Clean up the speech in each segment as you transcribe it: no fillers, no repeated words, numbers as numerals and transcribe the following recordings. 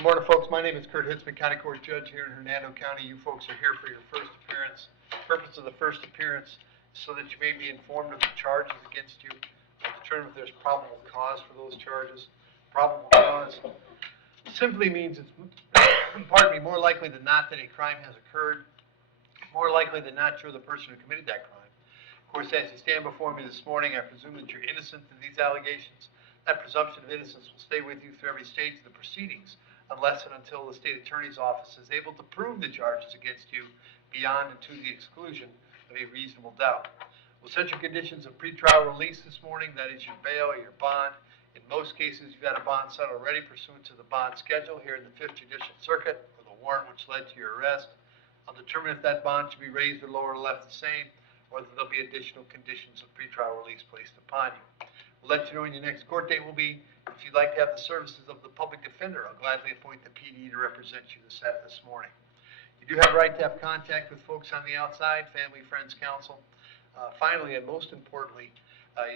Good morning, folks. My name is Kurt Hitzemann, County Court Judge here in Hernando County. You folks are here for your first appearance. The purpose of the first appearance is so that you may be informed of the charges against you and determine if there's probable cause for those charges. Probable cause simply means it's, more likely than not that a crime has occurred. More likely than not, you're the person who committed that crime. Of course, as you stand before me this morning, I presume that you're innocent in these allegations. That presumption of innocence will stay with you through every stage of the proceedings, unless and until the state attorney's office is able to prove the charges against you beyond and to the exclusion of a reasonable doubt. We'll set your conditions of pretrial release this morning. That is your bail or your bond. In most cases, you've got a bond set already pursuant to the bond schedule here in the 5th Judicial Circuit for the warrant which led to your arrest. I'll determine if that bond should be raised or lowered or left the same, or that there'll be additional conditions of pretrial release placed upon you. We'll let you know when your next court date will be. If you'd like to have the services of the public defender, I'll gladly appoint the PD to represent you this morning. You do have a right to have contact with folks on the outside, family, friends, counsel. Finally, and most importantly,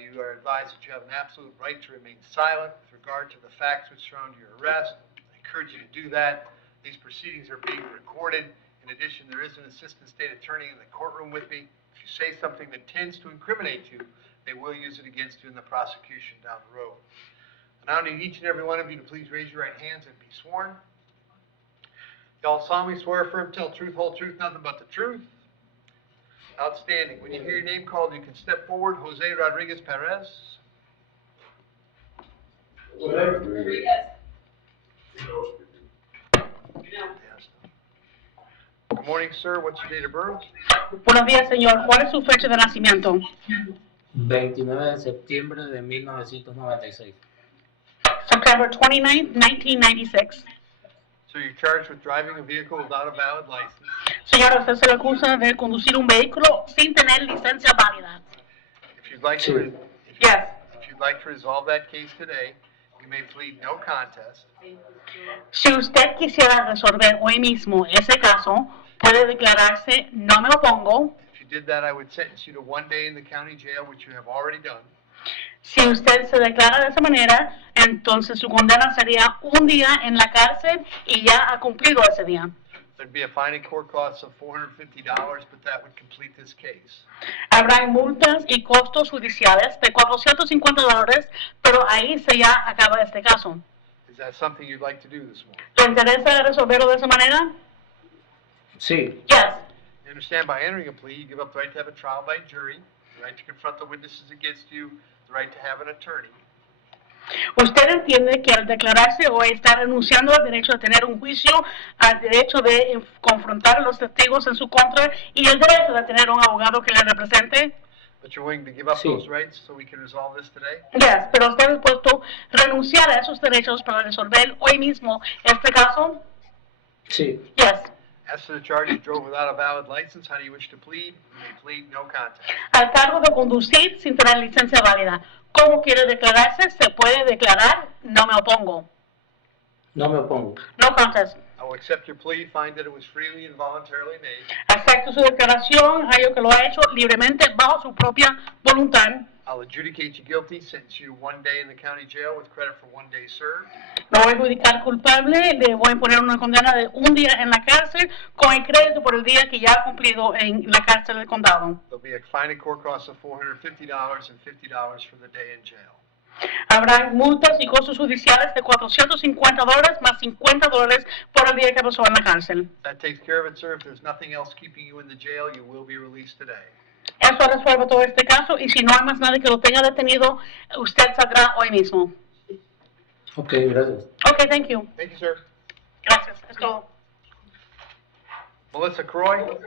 you are advised that you have an absolute right to remain silent with regard to the facts which surround your arrest. I encourage you to do that. These proceedings are being recorded. In addition, there is an assistant state attorney in the courtroom with me. If you say something that tends to incriminate you, they will use it against you in the prosecution down the road. And I need each and every one of you to please raise your right hands and be sworn. Y'all solemnly swear affirm, tell truth, whole truth, nothing but the truth. Outstanding. When you hear your name called, you can step forward. Jose Rodriguez Perez. Rodriguez. Good morning, sir. What's your date of birth? Buenos días, señor. ¿Cuál es su fecha de nacimiento? 29 de septiembre de 1996. September 29th, 1996. So you're charged with driving a vehicle without a valid license. Señor, usted se le acusa de conducir un vehículo sin tener licencia válida. If you'd like to resolve that case today, you may plead no contest. Si usted quisiera resolver hoy mismo ese caso, puede declararse no me opongo. If you did that, I would sentence you to 1 day in the county jail, which you have already done. Si usted se declara de esa manera, entonces su condena sería un día en la cárcel y ya ha cumplido ese día. There'd be a fine and court costs of $450, but that would complete this case. Habrá multas y costos judiciales de $450, pero ahí se ya acaba este caso. Is that something you'd like to do this morning? ¿Le interesa resolverlo de esa manera? Sí. Yes. You understand, by entering a plea, you give up the right to have a trial by jury, the right to confront the witnesses against you, the right to have an attorney. Usted entiende que al declararse hoy está renunciando al derecho de tener un juicio, al derecho de confrontar a los testigos en su contra y el derecho de tener un abogado que le represente. But you're willing to give up those rights so we can resolve this today? Yes, pero usted es dispuesto a renunciar a esos derechos para resolver hoy mismo este caso? Sí. Yes. As to the charge you drove without a valid license, how do you wish to plead? You may plead no contest. Al cargo de conducir sin tener licencia válida. ¿Cómo quiere declararse? Se puede declarar no me opongo. No me opongo. No contest. I will accept your plea, find that it was freely and voluntarily made. Acepto su declaración, hallo que lo ha hecho libremente bajo su propia voluntad. I'll adjudicate you guilty, sentence you to 1 day in the county jail with credit for 1 day served. Lo voy a adjudicar culpable, le voy a imponer una condena de un día en la cárcel con el crédito por el día que ya ha cumplido en la cárcel del condado. There'll be a fine and court cost of $450 and $50 for the day in jail. Habrá multas y costos judiciales de $450 más $50 por el día que pasó en la cárcel. That takes care of it, sir. If there's nothing else keeping you in the jail, you will be released today. Eso resuelve todo este caso y si no hay más nadie que lo tenga detenido, usted saldrá hoy mismo. Ok, gracias. Ok, thank you. Thank you, sir. Gracias, es todo. Melissa Croy.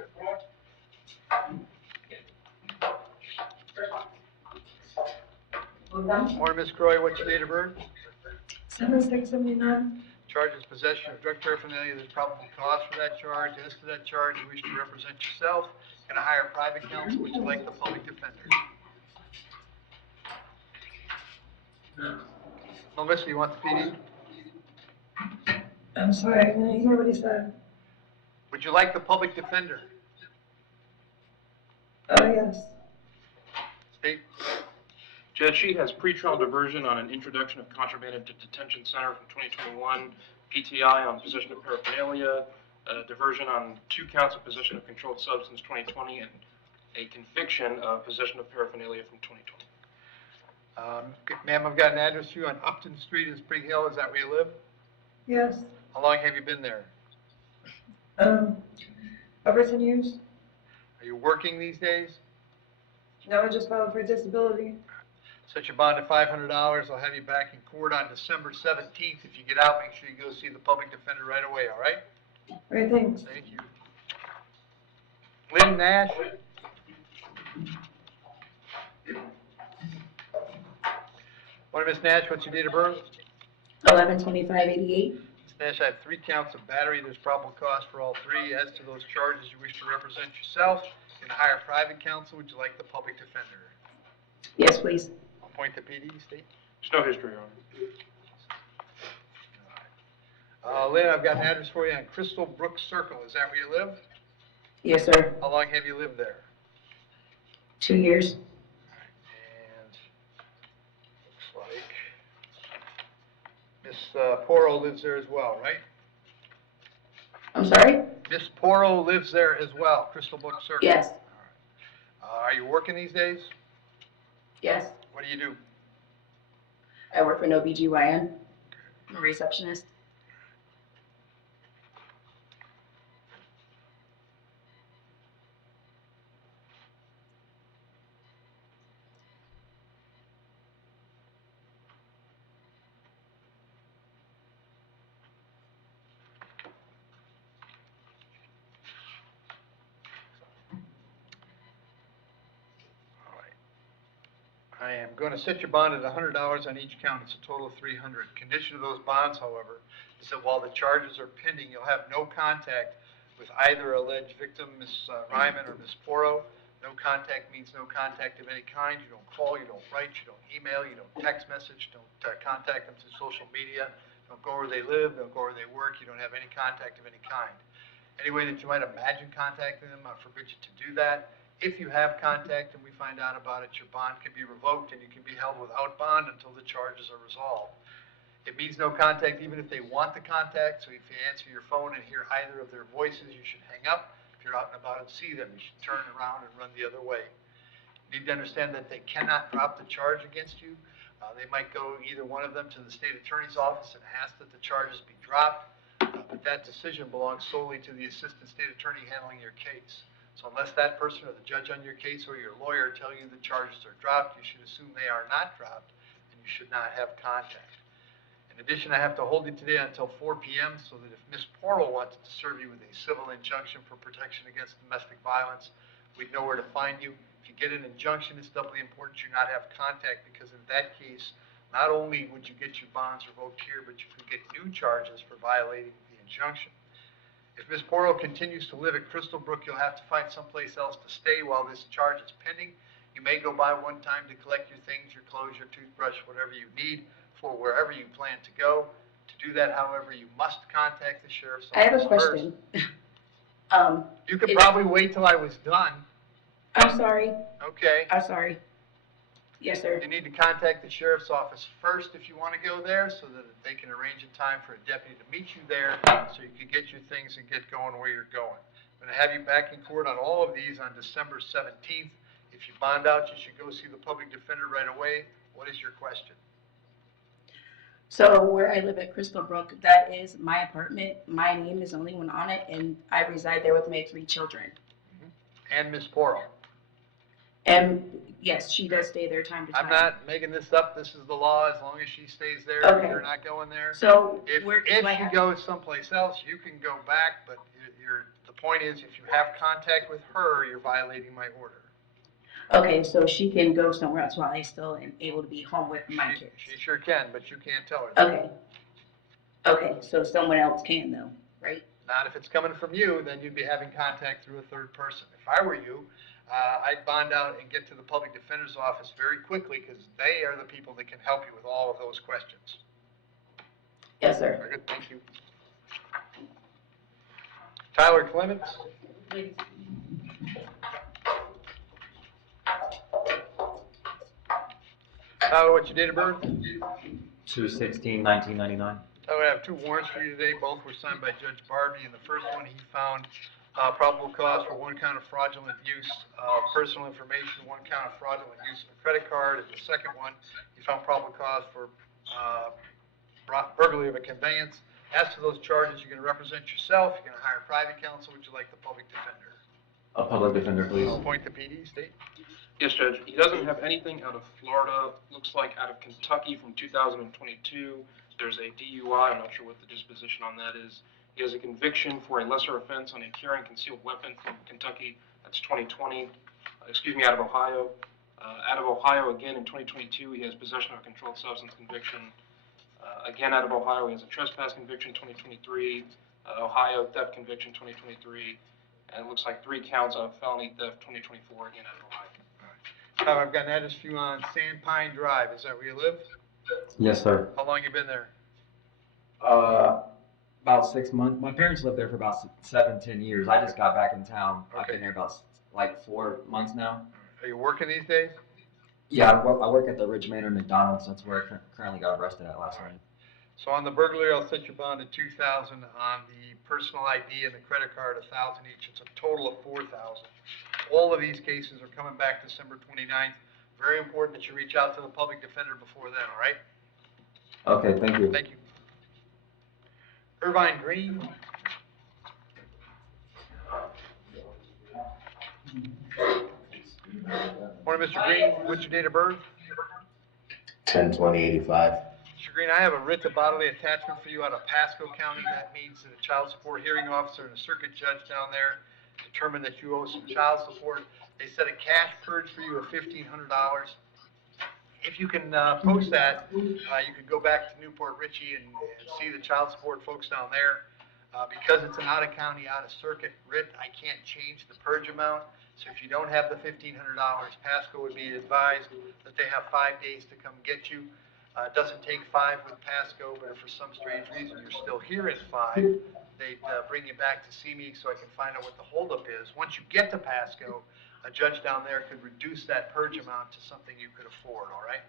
Morning, Ms. Croy. What's your date of birth? 7679. Charges possession of drug paraphernalia. There's probable cause for that charge. As to that charge, you wish to represent yourself. Can I hire private counsel? Would you like the public defender? Melissa, you want the PD? I'm sorry, I didn't hear what he said. Would you like the public defender? Oh, yes. State. Judge, she has pretrial diversion on an introduction of contraband into detention center from 2021. PTI on possession of paraphernalia, diversion on 2 counts of possession of controlled substance 2020, and a conviction of possession of paraphernalia from 2020. Ma'am, I've got an address for you on Upton Street in Spring Hill. Is that where you live? Yes. How long have you been there? Over 10 years? Are you working these days? No, I just filed for disability. Set your bond at $500. I'll have you back in court on December 17th. If you get out, make sure you go see the public defender right away, all right? All right, thanks. Thank you. Lynn Nash? Morning, Ms. Nash. What's your date of birth? 11/25/88. Ms. Nash, I have 3 counts of battery. There's probable cause for all 3. As to those charges, you wish to represent yourself. You can hire private counsel. Would you like the public defender? Yes, please. Appoint the PD, state. There's no history on it. Lynn, I've got an address for you on Crystal Brook Circle. Is that where you live? Yes, sir. How long have you lived there? 2 years. And looks like Miss Poro lives there as well, right? I'm sorry? Miss Poro lives there as well, Crystal Brook Circle. Yes. Are you working these days? Yes. What do you do? I work for an OBGYN. I'm a receptionist. I am going to set your bond at $100 on each count. It's a total of $300. Condition of those bonds, however, is that while the charges are pending, you'll have no contact with either alleged victim, Ms. Ryman or Ms. Poro. No contact means no contact of any kind. You don't call, you don't write, you don't email, you don't text message, don't contact them through social media. Don't go where they live, don't go where they work. You don't have any contact of any kind. Any way that you might imagine contacting them, I forbid you to do that. If you have contact and we find out about it, your bond can be revoked and you can be held without bond until the charges are resolved. It means no contact even if they want the contact, so if you answer your phone and hear either of their voices, you should hang up. If you're out and about and see them, you should turn around and run the other way. You need to understand that they cannot drop the charge against you. They might go, either one of them, to the state attorney's office and ask that the charges be dropped, but that decision belongs solely to the assistant state attorney handling your case. So unless that person or the judge on your case or your lawyer tell you the charges are dropped, you should assume they are not dropped, and you should not have contact. In addition, I have to hold you today until 4 p.m. so that if Ms. Portal wanted to serve you with a civil injunction for protection against domestic violence, we'd know where to find you. If you get an injunction, it's doubly important you not have contact, because in that case, not only would you get your bonds revoked here, but you could get new charges for violating the injunction. If Ms. Portal continues to live at Crystal Brook, you'll have to find someplace else to stay while this charge is pending. You may go by one time to collect your things, your clothes, your toothbrush, whatever you need for wherever you plan to go. To do that, however, you must contact the sheriff's office. I have a question. You could probably wait till I was done. I'm sorry. Okay. I'm sorry. Yes, sir. You need to contact the sheriff's office first if you want to go there, so that they can arrange a time for a deputy to meet you there, so you can get your things and get going where you're going. I'm going to have you back in court on all of these on December 17th. If you bond out, you should go see the public defender right away. What is your question? So where I live at Crystal Brook, that is my apartment. My name is the only one on it, and I reside there with my 3 children. And Ms. Portal. And yes, she does stay there time to time. I'm not making this up. This is the law. As long as she stays there, Okay. you're not going there. So If where do I you have? go someplace else, you can go back, but the point is, if you have contact with her, you're violating my order. Okay, so she can go somewhere else while I still am able to be home with my kids. She sure can, but you can't tell her that. Okay. Okay, so someone else can though, right? Not if it's coming from you, then you'd be having contact through a third person. If I were you, I'd bond out and get to the public defender's office very quickly, because they are the people that can help you with all of those questions. Yes, sir. Very good, thank you. Tyler Clements? Tyler, what's your date of birth? 2/16/1999. I would have two warrants for you today. Both were signed by Judge Barbie. In the first one, he found probable cause for one count of fraudulent use of personal information, one count of fraudulent use of a credit card. And the second one, he found probable cause for burglary of a conveyance. As to those charges, you're going to represent yourself. You're going to hire private counsel. Would you like the public defender? A public defender, please. Appoint the PD, state. Yes, Judge. He doesn't have anything out of Florida. Looks like out of Kentucky from 2022. There's a DUI. I'm not sure what the disposition on that is. He has a conviction for a lesser offense on a carrying concealed weapon from Kentucky. That's 2020. Out of Ohio. Out of Ohio again in 2022, he has possession of a controlled substance conviction. Again, out of Ohio, he has a trespass conviction 2023. Ohio theft conviction 2023. And it looks like 3 counts of felony theft 2024 again out of Ohio. I've got an address for you on Sandpine Drive. Is that where you live? Yes, sir. How long you been there? About 6 months. My parents lived there for about 7-10 years. I just got back in town. I've Okay. been there about like 4 months now. Are you working these days? Yeah, I work at the Ridge Manor McDonald's. That's where I currently got arrested at last night. So on the burglary, I'll set your bond at $2,000. On the personal ID and the credit card, $1,000 each. It's a total of $4,000. All of these cases are coming back December 29th. Very important that you reach out to the public defender before then, all right? Okay, thank you. Thank you. Irvine Green. Morning, Mr. Green. What's your date of birth? 10/20/85. Mr. Green, I have a writ of bodily attachment for you out of Pasco County. That means that a child support hearing officer and a circuit judge down there determined that you owe some child support. They set a cash purge for you of $1,500. If you can post that, you could go back to Newport Richey and see the child support folks down there. Because it's an out-of-county, out-of-circuit writ, I can't change the purge amount. So if you don't have the $1,500, Pasco would be advised that they have 5 days to come get you. It doesn't take 5 with Pasco, but if for some strange reason you're still here at 5, they'd bring you back to see me so I can find out what the holdup is. Once you get to Pasco, a judge down there could reduce that purge amount to something you could afford, all right?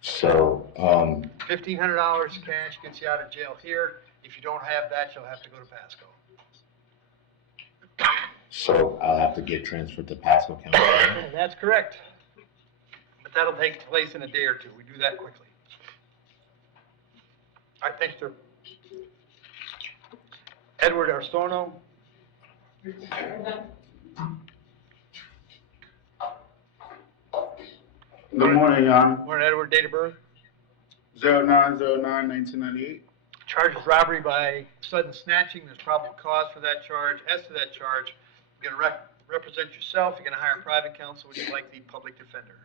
So, $1,500 cash gets you out of jail here. If you don't have that, you'll have to go to Pasco. so I'll have to get transferred to Pasco County. That's correct. But that'll take place in a day or two. We do that quickly. All right, thanks, sir. Edward Arstono. Good morning, Your Honor. Morning, Edward. Date of birth? 09/09/1998. Charge is robbery by sudden snatching. There's probable cause for that charge. As to that charge, you're going to represent yourself. You're going to hire private counsel. Would you like the public defender?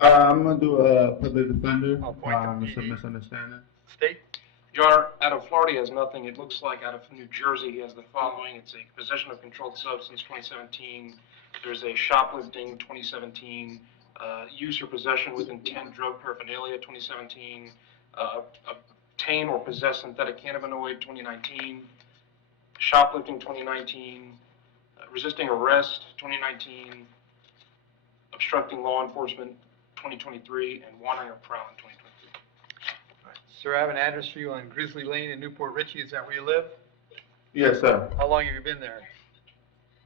I'm going to do a public defender. I'll point to It's a PD. misunderstanding. State? Your Honor, out of Florida, he has nothing. It looks like out of New Jersey, he has the following. It's a possession of controlled substance, 2017. There's a shoplifting, 2017. Use or possession with intent drug paraphernalia, 2017. Obtain or possess synthetic cannabinoid, 2019. Shoplifting, 2019. Resisting arrest, 2019. Obstructing law enforcement, 2023. And wandering or prowling, 2023. Sir, I have an address for you on Grizzly Lane in Newport Richey. Is that where you live? Yes, sir. How long have you been there?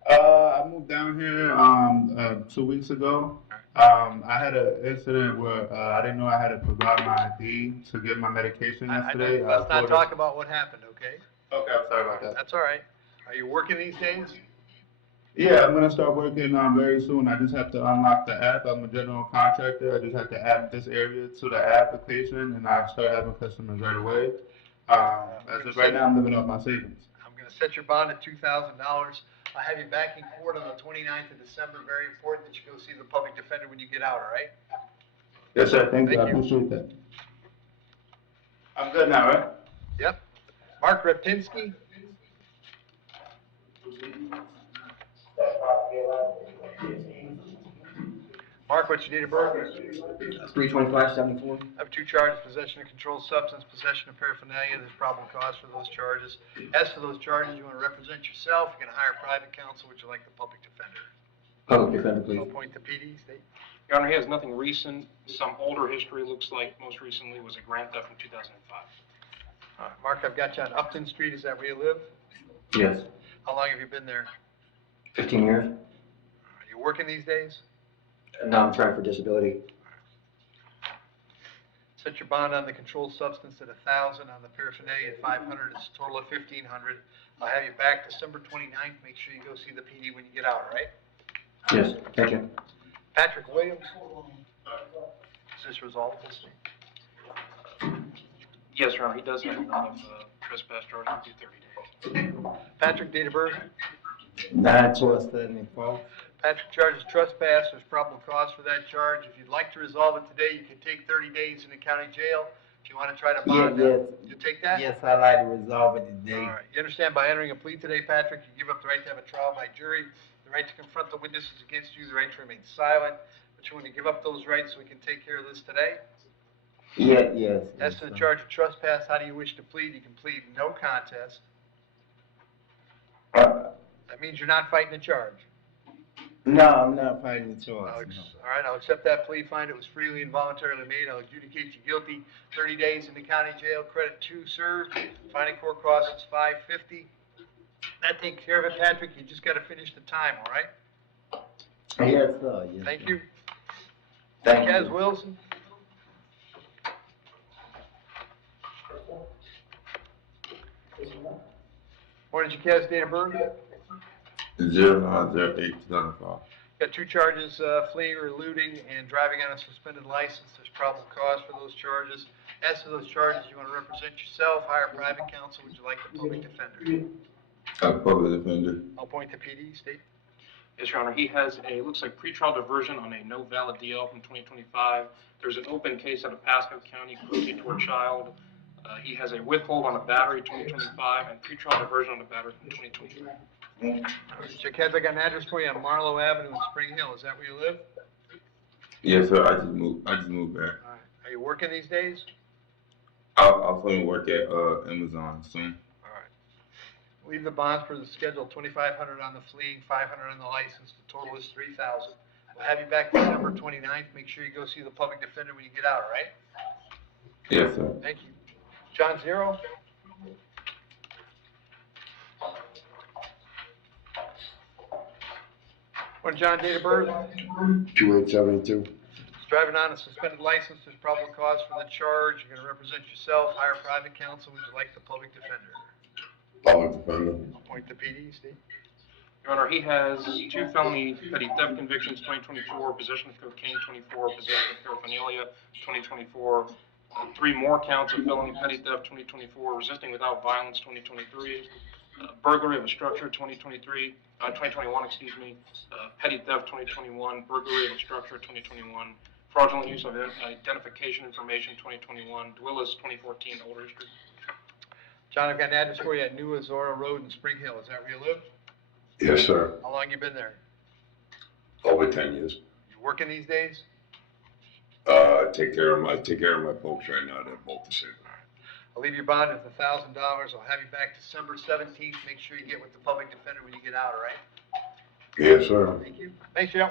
I moved down here 2 weeks ago. I had an incident where I didn't know I had to provide my ID to get my medication yesterday. Let's not talk about what happened, okay? Okay, I'm sorry about that. That's all right. Are you working these days? Yeah, I'm gonna start working very soon. I just have to unlock the app. I'm a general contractor. I just have to add this area to the application, and I start having customers right away. As of right now, I'm living off my savings. I'm going to set your bond at $2,000. I'll have you back in court on the 29th of December. Very important that you go see the public defender when you get out, all right? Yes, sir. Thank you. Thank I you. appreciate that. I'm good now, right? Yep. Mark Reptinsky. Mark, what's your date of birth? 325/74. I have 2 charges, possession of controlled substance, possession of paraphernalia. There's probable cause for those charges. As to those charges, you want to represent yourself. You're going to hire private counsel. Would you like the public defender? Public defender, I'll please. appoint the PD, state. Your Honor, he has nothing recent. Some older history looks like most recently was a grand theft from 2005. All right, Mark, I've got you on Upton Street, is that where you live? Yes. How long have you been there? 15 years? Are you working these days? No, I'm trying for disability. Set your bond on the controlled substance at 1,000, on the paraphernalia at 500, it's a total of 1,500. I'll have you back December 29th, make sure you go see the PD when you get out, all right? Yes, thank you. Patrick Williams? Is this resolvable? Yes, Your Honor, he does have a lot of trespass charges due 30 days. Patrick, date of birth? 9/12/74. Patrick charges trespass, there's probable cause for that charge. If you'd like to resolve it today, you can take 30 days in the county jail. If you want to try to bond Yes. you take that? Yes, I like to resolve it today. All right, you understand by entering a plea today, Patrick, you give up the right to have a trial by jury, the right to confront the witnesses against you, the right to remain silent, but you want to give up those rights so we can take care of this today? Yes. As to the charge of trespass, how do you wish to plead? You can plead no contest. That means you're not fighting the charge. No, I'm not fighting the All choice. No. right, I'll accept that plea, find it was freely and voluntarily made, I'll adjudicate you guilty, 30 days in the county jail, credit 2 served, finding court costs is $550. That takes care of it, Patrick, you just gotta finish the time, all right? Yes, sir. Yes, Thank sir. you. Thank Kaz you. Wilson? What did you Kaz, date of birth? 09/08/2005. Got 2 charges, fleeing or eluding and driving on a suspended license. There's probable cause for those charges. As to those charges, you want to represent yourself, hire private counsel, would you like the public defender? Public defender. I'll point to PD, state. Yes, Your Honor, he has looks like pretrial diversion on a no valid DL from 2025. There's an open case out of Pasco County, cruelty toward child. He has a withhold on a battery 2025 and pretrial diversion on a battery from 2023. Check has I got an address for you on Marlowe Avenue in Spring Hill. Is that where you live? Yes, sir. I just moved back. All right. Are you working these days? I'll probably work at Amazon soon. All right. Leave the bonds for the schedule, $2,500 on the fleeing, $500 on the license. The total is $3,000. We'll have you back December 29th. Make sure you go see the public defender when you get out, all right? Yes, sir. Thank you. John Zero? When John, date of birth? 2872. Driving on a suspended license, there's probable cause for the charge. You're gonna represent yourself, hire private counsel. Would you like the public defender? Public defender. Appoint the PD, Steve. Your Honor, he has 2 felony petty theft convictions, 2024, possession of cocaine, 24, possession of paraphernalia, 2024, 3 more counts of felony petty theft, 2024, resisting without violence, 2023, burglary of a structure, 2021, petty theft, 2021, burglary of a structure, 2021, fraudulent use of identification information, 2021, Dwillis, 2014, older history. John, I've got an address for you at New Azora Road in Spring Hill. Is that where you live? Yes, sir. How long you been there? Over 10 years. You working these days? Take care of my folks right now. They're both the same. I'll leave your bond at $1,000. I'll have you back December 17th. Make sure you get with the public defender when you get out, all right? Yes, sir. Thank you. Thanks, Joe.